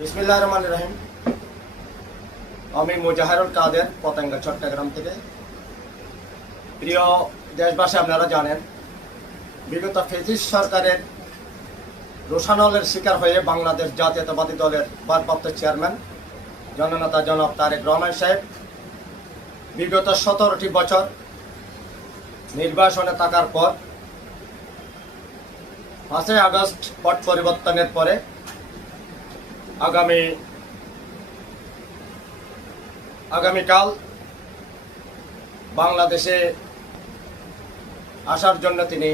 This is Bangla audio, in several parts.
বিসমিল্লাহির রহমানির রহিম। আমি মুজাহিরুল কাদের, পতেঙ্গা, চট্টগ্রাম থেকে। প্রিয় দেশবাসী, আপনারা জানেন বিগত ফ্যাসিস্ট সরকারের রোষানলের শিকার হয়ে বাংলাদেশ জাতীয়তাবাদী দলের ভারপ্রাপ্ত চেয়ারম্যান জননেতা জনাব তারেক রহমান সাহেব বিগত 17টি বছর নির্বাসনে থাকার পর 5ই আগস্ট পট পরিবর্তনের পরে আগামীকাল বাংলাদেশে আসার জন্য তিনি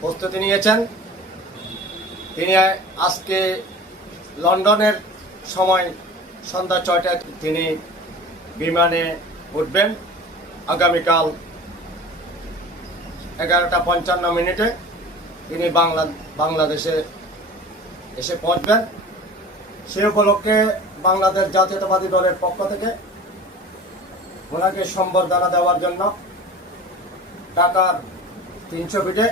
প্রস্তুতি নিয়েছেন। তিনি আজকে লন্ডনের সময় সন্ধ্যা 6টায় তিনি বিমানে উঠবেন। আগামীকাল 11:55 তিনি বাংলাদেশে এসে পৌঁছবেন। সে উপলক্ষে বাংলাদেশ জাতীয়তাবাদী দলের পক্ষ থেকে ওনাকে সম্বর্ধনা দেওয়ার জন্য ঢাকার 300 ফিটে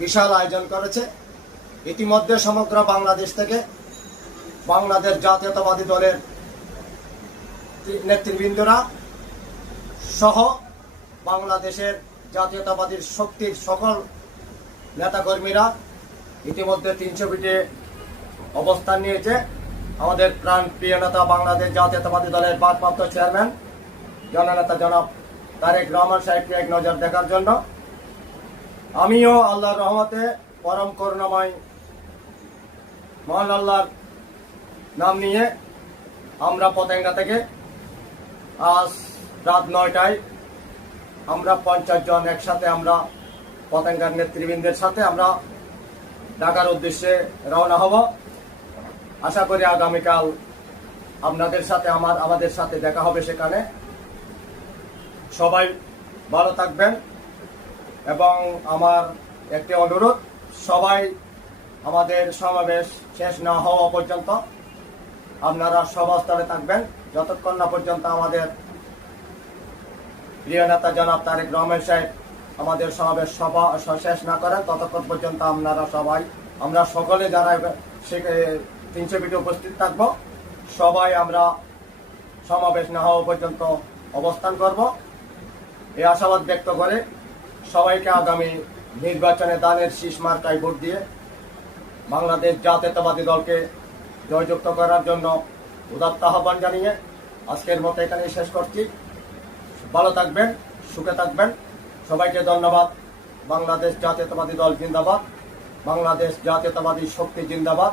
বিশাল আয়োজন করেছে। ইতিমধ্যে সমগ্র বাংলাদেশ থেকে বাংলাদেশ জাতীয়তাবাদী দলের নেতৃবৃন্দরা সহ বাংলাদেশের জাতীয়তাবাদী শক্তির সকল নেতাকর্মীরা ইতিমধ্যে 300 ফিটে অবস্থান নিয়েছে। আমাদের প্রাণ প্রিয় নেতা বাংলাদেশ জাতীয়তাবাদী দলের ভারপ্রাপ্ত চেয়ারম্যান জননেতা জনাব তারেক রহমান সাহেবকে এক নজর দেখার জন্য। আমিও আল্লাহর রহমতে পরম করুণাময় মহান আল্লাহর নাম নিয়ে আমরা পতেঙ্গা থেকে আজ রাত 9টায় আমরা 50 জন একসাথে আমরা পতেঙ্গার নেতৃবৃন্দের সাথে আমরা ঢাকার উদ্দেশ্যে রওনা হব। আশা করি আগামীকাল আপনাদের সাথে আমাদের সাথে দেখা হবে সেখানে। সবাই ভালো থাকবেন এবং আমার একটি অনুরোধ, সবাই আমাদের সমাবেশ শেষ না হওয়া পর্যন্ত আপনারা সভাস্থলে থাকবেন। যতক্ষণ না পর্যন্ত আমাদের প্রিয় নেতা জনাব তারেক রহমান সাহেব আমাদের সমাবেশ শেষ না করেন ততক্ষণ পর্যন্ত আমরা সকলে যারা 300 ফিটে উপস্থিত থাকব, সবাই আমরা সমাবেশ না হওয়া পর্যন্ত অবস্থান করব। এই আশাবাদ ব্যক্ত করে সবাইকে আগামী নির্বাচনে দানের শীষ মার্কায় ভোট দিয়ে বাংলাদেশ জাতীয়তাবাদী দলকে জয়যুক্ত করার জন্য উদাত্ত আহ্বান জানিয়ে আজকের মতো এখানেই শেষ করছি। ভালো থাকবেন, সুখে থাকবেন। সবাইকে ধন্যবাদ। বাংলাদেশ জাতীয়তাবাদী দল জিন্দাবাদ, বাংলাদেশ জাতীয়তাবাদী শক্তি জিন্দাবাদ।